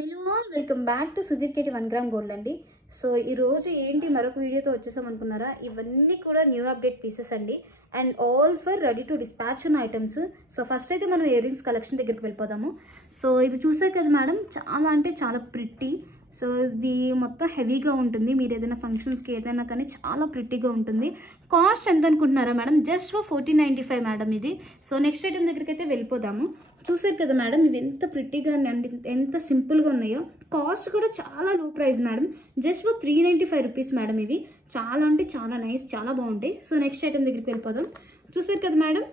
Hello all welcome back to Sudheer KT 1 gram gold అండి. సో ఈరోజు ఏంటి మరొక వీడియోతో వచ్చేసాం అనుకున్నారా? ఇవన్నీ కూడా న్యూ అప్డేట్ పీసెస్ అండి and all for ready to dispatch ఉన్న ఐటమ్స్. సో ఫస్ట్ అయితే మనం ఇయర్ రింగ్స్ కలెక్షన్ దగ్గరికి వెళ్ళిపోదాము. సో ఇది చూసే కదా మేడం, చాలా అంటే చాలా ప్రిట్టి. సో ఇది మొత్తం హెవీగా ఉంటుంది, మీరు ఏదైనా ఫంక్షన్స్కి ఏదైనా కానీ చాలా ప్రిట్టీగా ఉంటుంది. కాస్ట్ ఎంత అనుకుంటున్నారా మేడం? జస్ట్ ఫర్ 1495 మేడం ఇది. సో నెక్స్ట్ ఐటమ్ దగ్గరికి అయితే వెళ్ళిపోదాము. చూసారు కదా మేడం, ఇవి ఎంత ప్రిట్టీగా ఎంత సింపుల్గా ఉన్నాయో. కాస్ట్ కూడా చాలా లో price madam, just for 395 rupees madam. ఇవి చాలా అంటే చాలా నైస్, చాలా బాగుంటాయి. సో నెక్స్ట్ ఐటమ్ దగ్గరికి వెళ్ళిపోదాం. చూసారు కదా మేడం,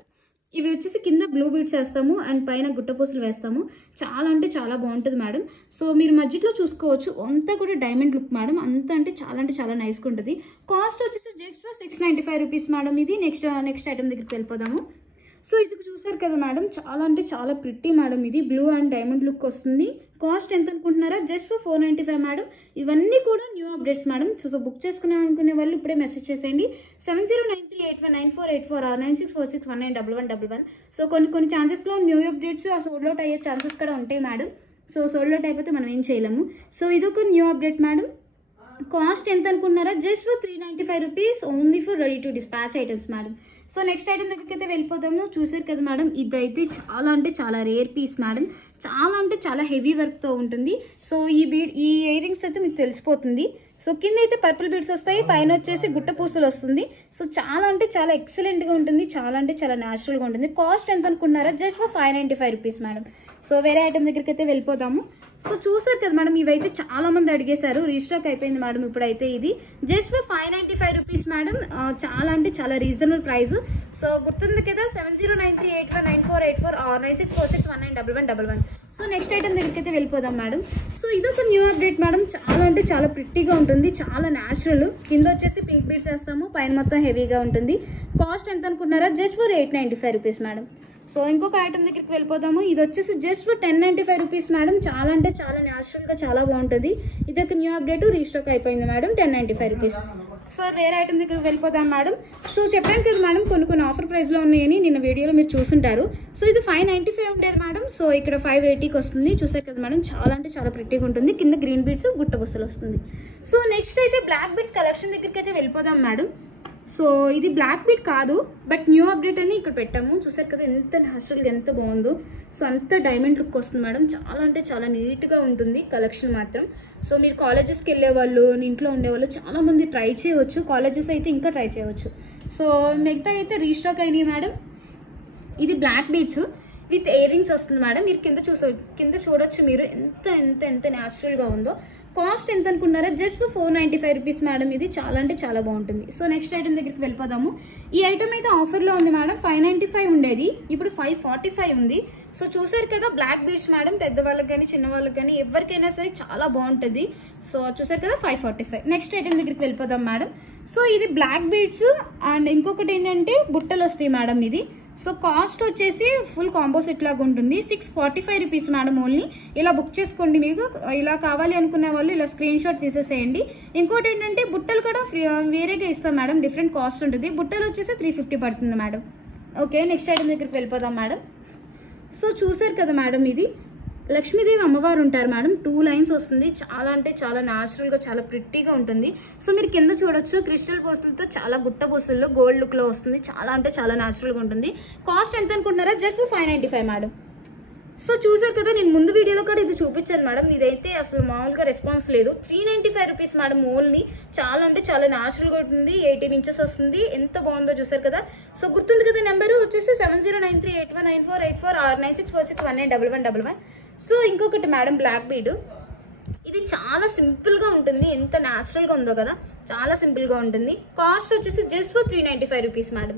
ఇవి వచ్చేసి కింద బ్లూ బీడ్స్ వేస్తాము అండ్ పైన గుట్టపూసలు వేస్తాము. చాలా అంటే చాలా బాగుంటుంది మేడం. సో మీరు మధ్యలో చూసుకోవచ్చు, అంతా కూడా డైమండ్ లుక్ మేడం. అంతా అంటే చాలా నైస్గా ఉంటుంది. కాస్ట్ వచ్చేసి జస్ట్ ఫర్ 695 రూపీస్ మేడం ఇది. నెక్స్ట్ ఐటమ్ దగ్గరికి వెళ్ళిపోదాము. సో ఇది చూసారు కదా మేడం, చాలా అంటే చాలా ప్రిట్టి మేడం. ఇది బ్లూ అండ్ డైమండ్ లుక్ వస్తుంది. కాస్ట్ ఎంత అనుకుంటున్నారా? Just for 495 madam. ఇవన్నీ కూడా new updates madam. So book చేసుకునే అనుకునే వాళ్ళు ఇప్పుడే మెసేజ్ చేసేయండి. 7093819484 or 9646191111. సో కొన్ని ఛాన్సెస్లో న్యూ అప్డేట్స్ సోల్డ్ అవుట్ అయ్యే ఛాన్సెస్ కూడా ఉంటాయి మేడం. సో సోల్డ్ అవుట్ అయిపోతే మనం ఏం చేయలేము. సో ఇదొక న్యూ అప్డేట్ మేడం. కాస్ట్ ఎంత అనుకుంటున్నారా? Just for 395 rupees only for ready to dispatch items madam. So next item దగ్గరికి అయితే వెళ్ళిపోతాము. చూసారు కదా మేడం, ఇదైతే చాలా అంటే చాలా రేర్ పీస్ మేడం. చాలా అంటే చాలా హెవీ వర్క్తో ఉంటుంది. సో ఈ ఇయర్ రింగ్స్ అయితే మీకు తెలిసిపోతుంది. సో కింద అయితే పర్పుల్ బీడ్స్ వస్తాయి, పైన వచ్చేసి గుట్ట పూసలు వస్తుంది. సో చాలా అంటే చాలా ఎక్సలెంట్గా ఉంటుంది, చాలా అంటే చాలా న్యాచురల్గా ఉంటుంది. కాస్ట్ ఎంత అనుకుంటున్నారా? Just for 595 rupees madam. So వేరే ఐటమ్ దగ్గరికి అయితే వెళ్ళిపోదాము. సో చూసారు కదా మేడం, ఇవైతే చాలా మంది అడిగేశారు, రీస్టాక్ అయిపోయింది మేడం. ఇప్పుడైతే ఇది జస్ట్ ఫర్ 595 రూపీస్ మేడం. చాలా అంటే చాలా రీజనబుల్ ప్రైస్. సో గుర్తుంది కదా, 7093819484 or 9646191111. సో నెక్స్ట్ ఐటమ్ దగ్గరికి అయితే వెళ్ళిపోదాం మేడం. సో ఇదొక న్యూ అప్డేట్ మేడం. చాలా అంటే చాలా ప్రిట్టీగా ఉంటుంది, చాలా న్యాచురల్. కింద వచ్చేసి పింక్ బీడ్స్ వేస్తాము, పైన మొత్తం హెవీగా ఉంటుంది. కాస్ట్ ఎంత అనుకుంటున్నారా? Just for 895 rupees madam. So ఇంకొక ఐటమ్ దగ్గరికి వెళ్ళిపోదాము. ఇది వచ్చేసి జస్ట్ ఫర్ 1095 రూపీస్ మేడం. చాలా అంటే చాలా న్యాచురల్గా చాలా బాగుంటుంది. ఇది ఒక న్యూ అప్డేట్, రీస్టాక్ అయిపోయింది మేడం. 1095 రూపీస్. సో వేరే ఐటమ్ దగ్గరికి వెళ్ళిపోదాం మేడం. సో చెప్పాను కదా మేడం, కొన్ని ఆఫర్ ప్రైస్లో ఉన్నాయని నిన్న వీడియోలో మీరు చూసుంటారు. సో ఇది 595 ఉండేది మేడం. సో ఇక్కడ 580కి వస్తుంది. చూసారు కదా మేడం, చాలా అంటే చాలా ప్రిట్టీగా ఉంటుంది. కింద గ్రీన్ బీడ్స్ గుట్ట బుస్సలు వస్తుంది. సో నెక్స్ట్ అయితే బ్లాక్ బీడ్స్ కలెక్షన్ దగ్గరికి అయితే వెళ్ళిపోదాం మేడం. సో ఇది బ్లాక్ బీడ్ కాదు, బట్ న్యూ అప్డేట్ అని ఇక్కడ పెట్టాము. చూసారు కదా ఎంత న్యాచురల్గా ఎంత బాగుందో. సో అంత డైమండ్ లుక్ వస్తుంది మేడం. చాలా అంటే చాలా నీట్గా ఉంటుంది కలెక్షన్ మాత్రం. సో మీరు కాలేజెస్కి వెళ్ళే వాళ్ళు, ఇంట్లో ఉండేవాళ్ళు చాలా మంది ట్రై చేయవచ్చు. కాలేజెస్ అయితే ఇంకా ట్రై చేయవచ్చు. సో మిగతా అయితే రీస్టాక్ అయినాయి మేడం. ఇది black beads with earrings వస్తుంది మేడం. మీరు కింద చూడొచ్చు మీరు ఎంత న్యాచురల్గా ఉందో. కాస్ట్ ఎంత అనుకున్నారా? Just for 495 rupees madam. ఇది చాలా అంటే చాలా బాగుంటుంది. సో నెక్స్ట్ ఐటమ్ దగ్గరికి వెళ్ళిపోదాము. ఈ ఐటమ్ అయితే ఆఫర్లో ఉంది మేడం. 595 ఉండేది, ఇప్పుడు 545 ఉంది. సో చూసారు కదా, బ్లాక్ బీడ్స్ మేడం. పెద్దవాళ్ళకి కానీ చిన్నవాళ్ళకి కానీ ఎవరికైనా సరే చాలా బాగుంటుంది. సో చూసారు కదా, 545. నెక్స్ట్ ఐటమ్ దగ్గరికి వెళ్ళిపోదాం మేడం. సో ఇది బ్లాక్ బీడ్స్ అండ్ ఇంకొకటి ఏంటంటే బుట్టలు వస్తాయి మేడం. ఇది సో కాస్ట్ వచ్చేసి ఫుల్ కాంబో సెట్ లాగా ఉంటుంది. 645 రూపీస్ మేడం ఓన్లీ. ఇలా బుక్ చేసుకోండి. మీకు ఇలా కావాలి అనుకునే వాళ్ళు ఇలా స్క్రీన్ షాట్ తీసేసేయండి. ఇంకోటి ఏంటంటే బుట్టలు కూడా వేరేగా ఇస్తాం మేడం, డిఫరెంట్ కాస్ట్ ఉంటుంది. బుట్టలు వచ్చేసి 350 పడుతుంది మేడం. ఓకే, నెక్స్ట్ ఐటమ్ దగ్గరికి వెళ్ళిపోదాం మేడం. సో చూసారు కదా మేడం, ఇది లక్ష్మీదేవి అమ్మవారు ఉంటారు మేడం. 2 లైన్స్ వస్తుంది. చాలా అంటే చాలా న్యాచురల్గా చాలా ప్రిట్టీగా ఉంటుంది. సో మీరు కింద చూడొచ్చు, క్రిస్టల్ పూసలతో చాలా గుట్ట పూసల్లో గోల్డ్ లుక్లో వస్తుంది. చాలా అంటే చాలా న్యాచురల్గా ఉంటుంది. కాస్ట్ ఎంత అనుకుంటున్నారా? Just 595 madam. సో చూసారు కదా, నేను ముందు వీడియోలో కూడా ఇది చూపించాను మేడం. ఇదైతే అసలు మామూలుగా రెస్పాన్స్ లేదు. 395 రూపీస్ మేడం ఓన్లీ. చాలా అంటే చాలా న్యాచురల్గా ఉంటుంది. 18 ఇంచెస్ వస్తుంది. ఎంత బాగుందో చూసారు కదా. సో గుర్తుంది కదా, నెంబర్ వచ్చేసి 7093819484 or 9646191111. సో ఇంకొకటి మేడం బ్లాక్ బీడ్. ఇది చాలా సింపుల్గా ఉంటుంది. ఎంత న్యాచురల్గా ఉందో కదా, చాలా సింపుల్గా ఉంటుంది. కాస్ట్ వచ్చేసి just for 395 rupees madam.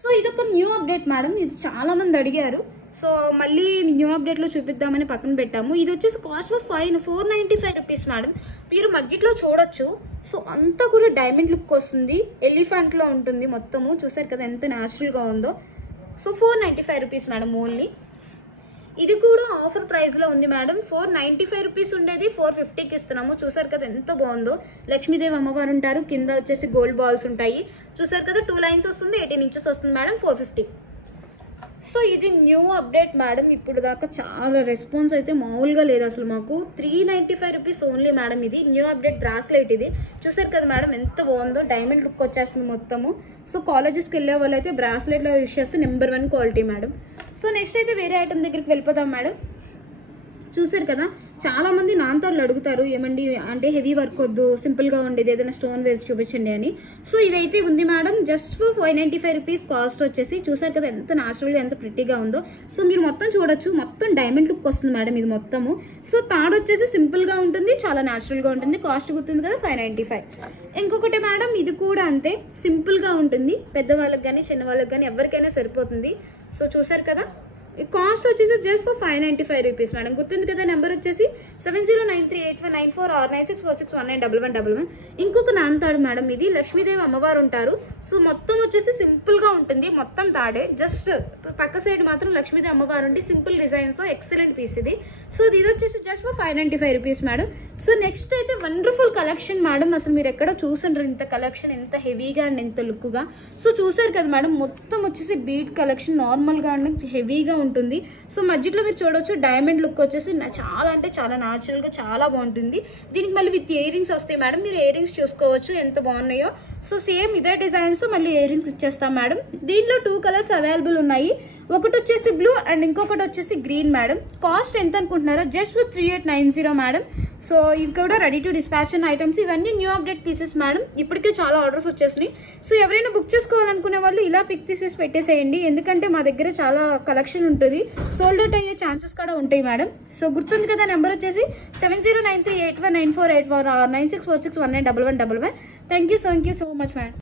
So ఇదొక న్యూ అప్డేట్ మేడం. ఇది చాలా మంది అడిగారు. సో మళ్ళీ న్యూ అప్డేట్లో చూపిద్దామని పక్కన పెట్టాము. ఇది వచ్చేసి కాస్ట్ ఫర్ 495 రూపీస్ మేడం. మీరు మధ్యలో చూడొచ్చు. సో అంతా కూడా డైమండ్ లుక్ వస్తుంది. ఎలిఫెంట్లో ఉంటుంది మొత్తము. చూసారు కదా ఎంత న్యాచురల్గా ఉందో. So 495 rupees madam only. ఇది కూడా ఆఫర్ ప్రైస్లో ఉంది మేడం. 495 రూపీస్ ఉండేది 450కి ఇస్తున్నాము. చూసారు కదా ఎంత బాగుందో. లక్ష్మీదేవి అమ్మవారు ఉంటారు, కింద వచ్చేసి గోల్డ్ బాల్స్ ఉంటాయి. చూసారు కదా, 2 లైన్స్ వస్తుంది, 18 ఇంచెస్ వస్తుంది మేడం. 450. సో ఇది న్యూ అప్డేట్ మేడం. ఇప్పుడు దాకా చాలా రెస్పాన్స్ అయితే మామూలుగా లేదు అసలు. మాకు 395 రూపీస్ ఓన్లీ మేడం. ఇది న్యూ అప్డేట్ బ్రాస్లెట్. ఇది చూసారు కదా మేడం ఎంత బాగుందో, డైమండ్ లుక్ వచ్చేస్తుంది మొత్తము. సో కాలేజెస్కి వెళ్ళే వాళ్ళు అయితే బ్రాస్లెట్లో యూజ్ చేస్తే number 1 quality madam. So next అయితే వేరే ఐటమ్ దగ్గరికి వెళ్ళిపోతాం మేడం. చూసారు కదా, చాలా మంది నాంతార్లు అడుగుతారు ఏమండి అంటే హెవీ వర్క్ వద్దు, సింపుల్ గా ఉండేది ఏదైనా స్టోన్ వేసి చూపించండి అని. సో ఇదైతే ఉంది madam, just for 595 rupees cost వచ్చేసి. చూసారు కదా ఎంత న్యాచురల్ గా ఎంత ప్రిటీగా ఉందో. సో మీరు మొత్తం చూడొచ్చు, మొత్తం డైమండ్ లుక్ వస్తుంది మేడం ఇది మొత్తము. సో తాడు వచ్చేసి సింపుల్ గా ఉంటుంది, చాలా న్యాచురల్ గా ఉంటుంది. కాస్ట్ గుర్తుంది కదా 595. ఇంకొకటి మేడం, ఇది కూడా అంతే సింపుల్ గా ఉంటుంది, పెద్దవాళ్ళకి కానీ చిన్నవాళ్ళకి కానీ ఎవరికైనా సరిపోతుంది. సో చూసారు కదా, కాస్ట్ వచ్చేసి జస్ట్ ఫర్ 595 రూపీస్ మేడం. గుర్తుంది కదా, నెంబర్ వచ్చేసి 70938194 or 9646191111. ఇంకొక నాంతాడు మేడం, ఇది లక్ష్మీదేవి అమ్మవారు ఉంటారు. సో మొత్తం వచ్చేసి సింపుల్ గా ఉంటుంది, మొత్తం తాడే, జస్ట్ పక్క సైడ్ మాత్రం లక్ష్మీదేవి అమ్మవారు ఉండి సింపుల్ డిజైన్ తో ఎక్సలెంట్ పీస్ ఇది. సో ఇది వచ్చేసి just for 595 rupees madam. So next అయితే వండర్ఫుల్ కలెక్షన్ మేడం. అసలు మీరు ఎక్కడ చూసారు ఇంత కలెక్షన్, ఎంత హెవీగా అండ్ ఎంత లుక్ గా. సో చూసారు కదా మేడం, మొత్తం వచ్చేసి బీట్ కలెక్షన్, నార్మల్ గా అండ్ హెవీగా ఉంటుంది. సో మధ్యలో మీరు చూడవచ్చు డైమండ్ లుక్ వచ్చేసి చాలా అంటే చాలా న్యాచురల్ గా చాలా బాగుంటుంది. దీనికి మళ్ళీ విత్ ఇయర్ రింగ్స్ వస్తాయి మేడం. మీరు ఇయర్ రింగ్స్ చూసుకోవచ్చు ఎంత బాగున్నాయో. సో సేమ్ ఇదే డిజైన్స్ మళ్ళీ ఇయర్ రింగ్స్ ఇచ్చేస్తాం మేడం. దీంట్లో 2 కలర్స్ అవైలబుల్ ఉన్నాయి. ఒకటి వచ్చేసి బ్లూ అండ్ ఇంకొకటి వచ్చేసి గ్రీన్ మేడం. కాస్ట్ ఎంత అనుకుంటున్నారో జస్ట్ ఫర్ 3890 మేడం. సో ఇది కూడా రెడీ టు డిస్పాచ్ ఐటమ్స్. ఇవన్నీ న్యూ అప్డేట్ పీసెస్ మేడం. ఇప్పటికే చాలా ఆర్డర్స్ వచ్చేసినాయి. సో ఎవరైనా బుక్ చేసుకోవాలనుకునే వాళ్ళు ఇలా పిక్ తీసేసి పెట్టేసేయండి, ఎందుకంటే మా దగ్గర చాలా కలెక్షన్ ఉంటుంది. సోల్డ్ అవుట్ అయ్యే ఛాన్సెస్ కూడా ఉంటాయి మేడం. సో గుర్తుంది కదా, నెంబర్ వచ్చేసి 7093819484 or 9646191111. Thank you so much madam.